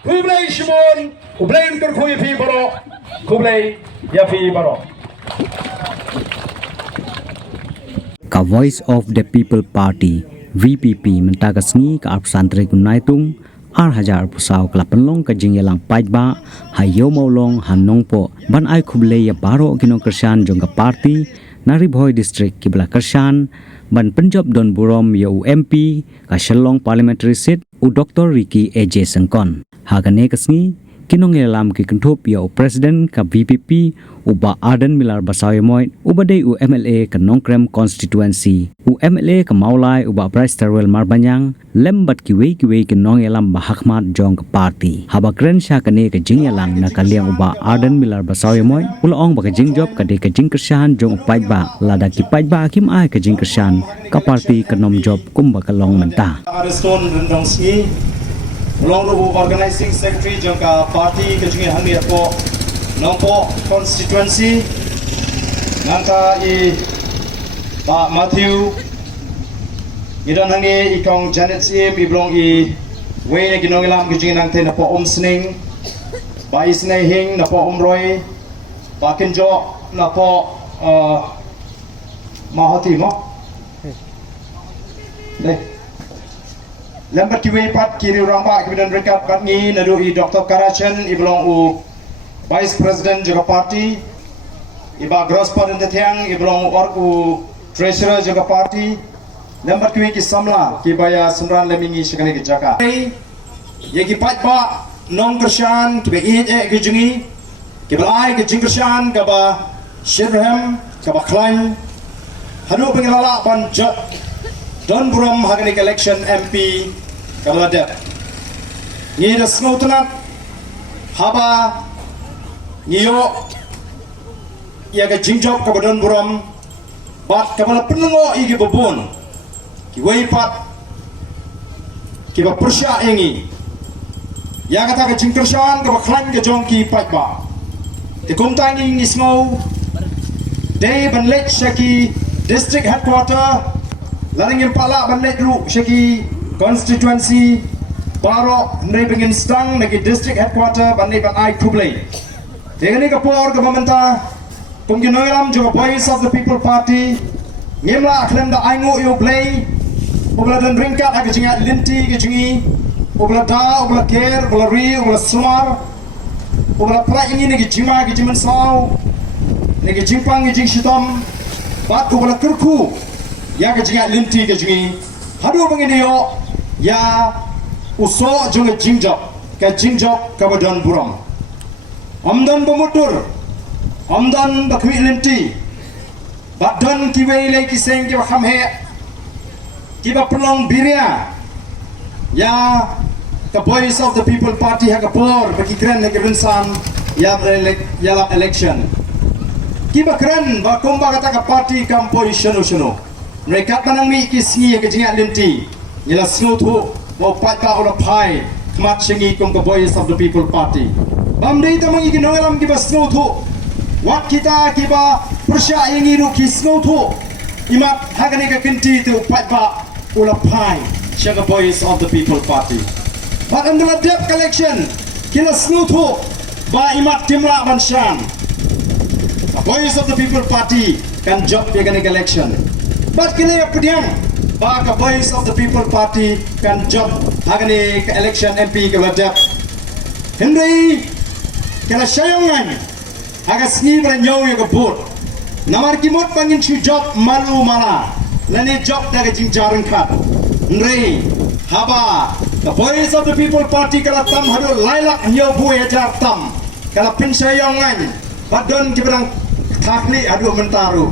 Kublai Shimon, Kublai Kurkuy Pi Baro, Kublai Yafi Baro. Ka Voice of the People Party VPP mentagasngi ka arpsantri kunaitung ar hajar pusau kelapenlong ka jingyalang paitba hayo maulong hanong po ban ai Kublai ya baro kinong kersan jong ka party nari Boy district kibla kersan ban penjob don burom ya UMP ka Shelong parliamentary seat u Dr. Ricky AJ Sengkon hagane kasngi kinong elam ki kentup ya u president ka VPP uba Arden Milar Basayomoy uba day u MLA ka Nongkrem constituency u MLA ka Maulai uba Bryce Terwell Marbanyang lembat kiwe ki nong elam bahakmat jong ka party haba kren sha kane ka jingyalang na kaliang uba Arden Milar Basayomoy ulaong ba ka jingjop ka de ka jingkersan jong paitba lada ki paitba akim ai ka jingkersan ka party ka nom job kumba ka long menta Ariston Rendongski Long Organizing Secretary jangka party kejungi hangi po Nongpo constituency Nangka i Pak Matthew Idan hangi ikong Janet Sim iblong i Wei ginong ilam kejungi nang te na po Sning Ba Isnay Hing na po Roy Pak Kinjo na po Mahoti mo Deh Lembat kiwe pat kiri rampak kemudian rekat pat ngi nadu i Dr. Karachen iblong u Vice President juga parti iba gross part tiang iblong or u Treasurer juga parti lembat kiwe ki samla ki baya semran lemingi sekali ke Jaka ye ki pat ba nong kersan ki be ke jungi ki belai ke jingkersan ka ba Shirham ka ba Klein hadu pengilala pan Don Brom hagani election MP Kaladep. Ni da snowtunat haba niyo ya ga jingjok ka Don Brom bat ka bala penungo igi babon ki weipat ki ba persya ingi ya kata ka jingkersan ka ba klan ka jongki patba te kumtangi ngi snow day ban lek shaki district headquarter Laring yang pala bandai dulu segi constituency Baro bandai bingin stang nagi district headquarter bandai bandai Kublai. Dengan ini kapor kepemerintah pengginongilam juga Voice of the People Party ngimla aklem da aingu yo blay ubla dan ringkat aga jingat linti ke jingi ubla da ubla ker ubla ri ubla sumar ubla pra ini nagi jima ke jiman saw nagi jimpang ke jing shitom bat ubla kerku ya ke jingat linti ke jingi hadu bangini yo ya uso junga jingjok ke Badon Buram omdan pemutur omdan bakwi linti badon kiwe le kiseng ki khamhe ki ba pelong biria ya the Voice of the People Party ha kapor baki kren le rinsan ya la election ki ba kren ba komba kata ka party kampoi shono mereka tanang mi kisngi ke jingat linti nila snutu mo patka ola pai kmat shingi kong the Voice of the People Party bamdei tamang iginongalam ki ba snutu wat kita ki ba persya ingi ru ki snutu imat hagani ka kinti tu patba ola pai the Voice of the People Party but under dep collection kila snutu ba imat timra banshan the Voice of the People Party kan job dia gani election but kini pediang baka Voice of the People Party kan job hagani election MP ke wajab Henry kala sayongan aga sni beranyo ya kebut namar kimot pangin chu job malu mala nani job daga jingjarang kat Henry haba the Voice of the People Party kala tam hadu lailak nyo bu ya jar tam kala pin sayongan badon kibrang takli hadu mentaru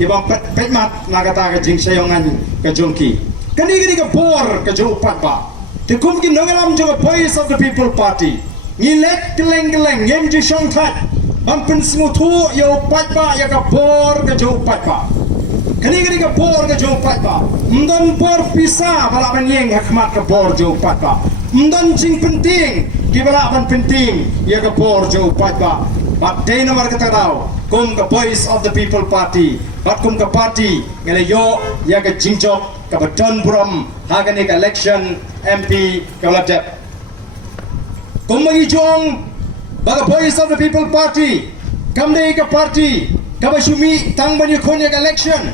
ibang petmat nagata ka jing sayongan ka jongki kani ka bor ka jo patba te kum ki nangalam jo Voice of the People Party ngilek keleng ngem ji shong that bampin smutu yo patba ya ka bor ka jo patba kani ka bor ka jo patba mdan bor pisa bala ban yeng hakmat ka bor jo patba mdan jing penting di bala ban penting ya ka bor jo patba bat day nomor kata tau kum ka Voice of the People Party bat kum ka party ngale yo ya ka jingjok ka Badon Buram hagani ka election MP ka ladep Kung mangijong baga Voice of the People Party, kamday ka party, kabasumi tang banyukon yak election.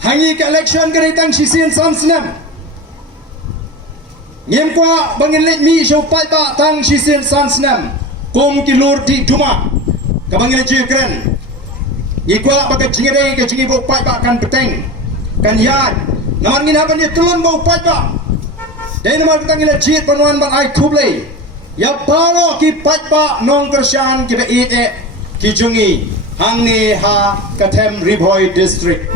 Hangi ka election ka tang sisian sansnem. Ngem kwa bangin let mi show palta tang sisian sansnem. Kung kilur di duma, kabangin let Ukraine. Ngikwa baga jingere ka jingibo palta kan peteng, kan yad. Naman nginaban niya tulun mo palta. Dahil naman kita ngila jit panuan bang ay kublay. Ya palo ki patpa nong kersyan ki ite ki jungi hang ni ha Kathem Riboy district.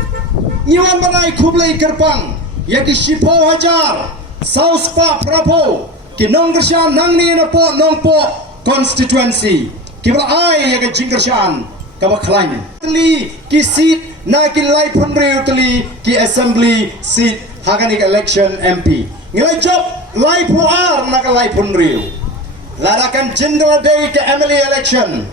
Ngiwan bang ay kublay kerpang ya ki Shipo Hajar South Pa Prapo ki nong kersyan nang ni na po nong po constituency. Ki ba ay ya ki jing kersyan ka ba klan. Tali ki seat na ki lai punriu tali ki assembly seat haganik election MP. Ngilai job lai puar nak lai punriu. Larakan general day ke Emily election.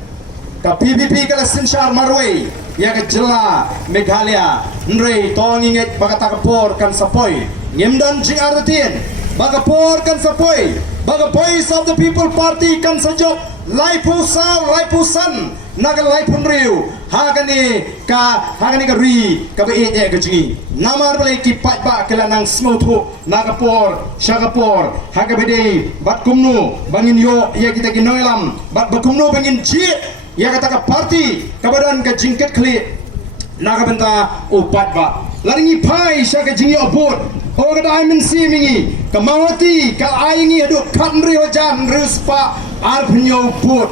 Ka PPP ke Sinshar Marway. Ya ke Jela Meghalaya. Nrei tong inget baka takapor kan sapoy. Ngimdan jing aratin. Baka por kan sapoy. Baka Voice of the People Party kan sajob. Lai pusan. Naga lai punriu. Hagani ka ri ka bait e ka jingi. Namar balai ki pat ba kala nang smothu nagapor shagapor hagabede bat kumnu bangin yo ya kita ginoilam bat bakumnu bangin ji ya kata ka party kabadan ka jingket kli nagabenta upat ba laringi pai shaga jingi obot o ka diamond si mingi ka mawati ka aingi adu kanri hojan ruspa arpnyo put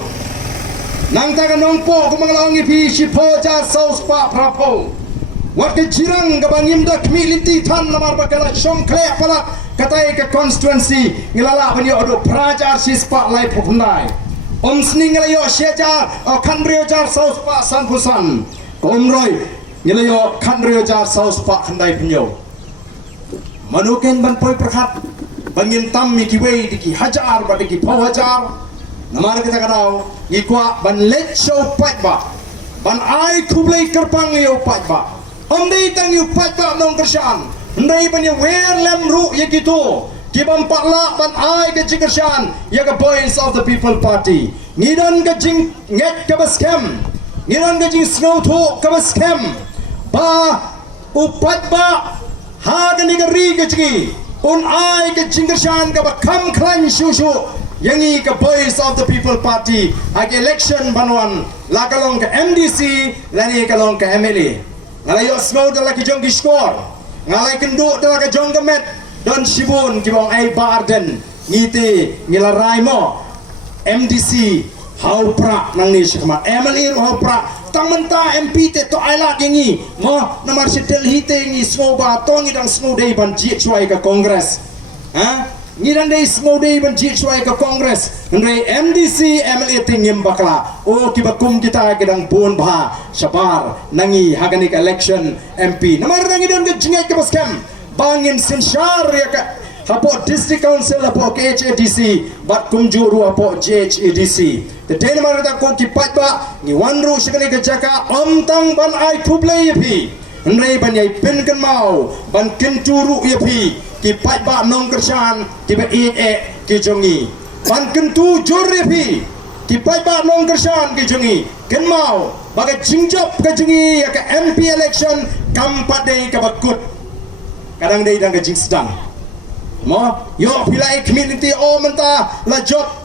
nang taga nongpo kumangalongi pi Shipo Hajar South Pa Prapo. Wat ke jirang ka bangim da kmilinti tan namar bakala shongkle palak katai ke constituency ngilala banyo adu prajar sispa lai pukundai. Omsni ngalayo shejar o Kanri Hajar South Pa Sanpusan. Komroy ngalayo Kanri Hajar South Pa kandai penyo. Manuken ban poi perkat bangim tam mi kiwei diki Hajar ba diki Pau Hajar. Namar kita kadau ngikwa ban let show pat ba ban ai kublai kerpang yo pat ba omdei tang yo pat ba nong kersyan ndai ban yo wer lem ru ye gitu kibam pakla ban ai ke jikersyan ya ke Voice of the People Party ngidan ke jing nget ke baskem ngidan ke jing snow tho ke baskem ba upat ba ha ke ni ke ri ke jingi un ai ke jikersyan ke ba kam klan shu Yangi ke Voice of the People Party ag election banuan lakalong ke MDC lani kalong ke MLA ngalayo snow dala ki jong score ngalay kenduk dala ke jong gemet don shibun ki bong ai barden ngiti ngilaray mo MDC hau pra nang ni shikma MLA hau pra tang menta MP te to aila yangi mo namar sidel hite ngi snow ba tong idang snow day ban ji chuai ke Congress ha ngiran dei small day ban ji chuai ka Congress ndrei MDC MLA tingim bakla o kibakum kita gedang pun bha sabar nangi haganik election MP namar nangi don ke jingai ke baskem bangin Sinshar ya ka hapo district council hapo ke HADC bat kumjuru hapo JHADC the day namar ta ko kipat ba ni wanru shikani ke jaka omtang ban ai kublai pi ndrei ban yai pin kan mau ban kenturu ya pi ki pat ba nong kersyan ki ba ki jongi ban kentu jore pi ki pat ba nong kersyan ki jongi ken mau baga jingjop ka jongi ya ka MP election kampat dei ka bakut kadang dei dang ka jing sedang mo yo pilai community o menta la job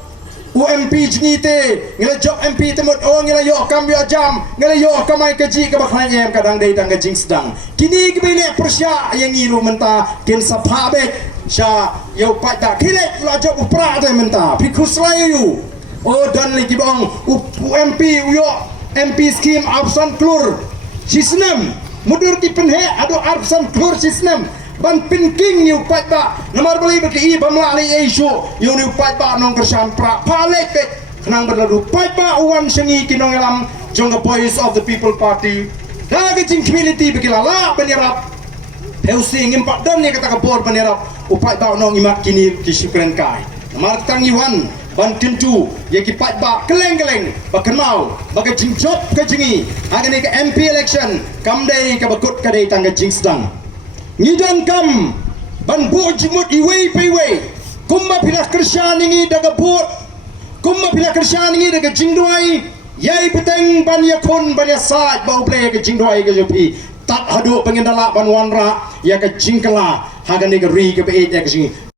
UMP jingite ngila job MP temut o ngila yo kam yo jam ngila yo kamai kaji ka bakhan yam kadang dei dang ka jing sedang kini kibile persya yang ngiru menta ken saphabek sya yo pada kile la job upra de menta pikus layu o dan lagi bang UMP yo MP scheme absan klur sistem mudur ki penhe ado absan klur sistem ban pinking ni upat ba namar beli beki bamla ali isu yu ni upat ba nong kersyan pra palek bet kenang berlalu upat ba uwan sengi kinong elam jong Voice of the People Party da ke jing community beki lala penyerap heusi ngimpak dan ni kata kabor penyerap upat ba nong imak kini ki syukran kai namar tangiwan ban kentu ye ki pat ba keleng-keleng ba kenau ba ke jing job ke jingi agani ke MP election kamdei ka bakut ka dei tangga jing sedang ngidan kam ban bo jimut iwei peiwei kumma pila Krisya ningi daga but kumma pila Krisya ningi daga jingduai yai peteng ban yakun ban yasaj bau play ke jingduai ke jopi tak hadu pengendala ban wanra ya ke jingkala haga ni ke ri ke pe ya ke sini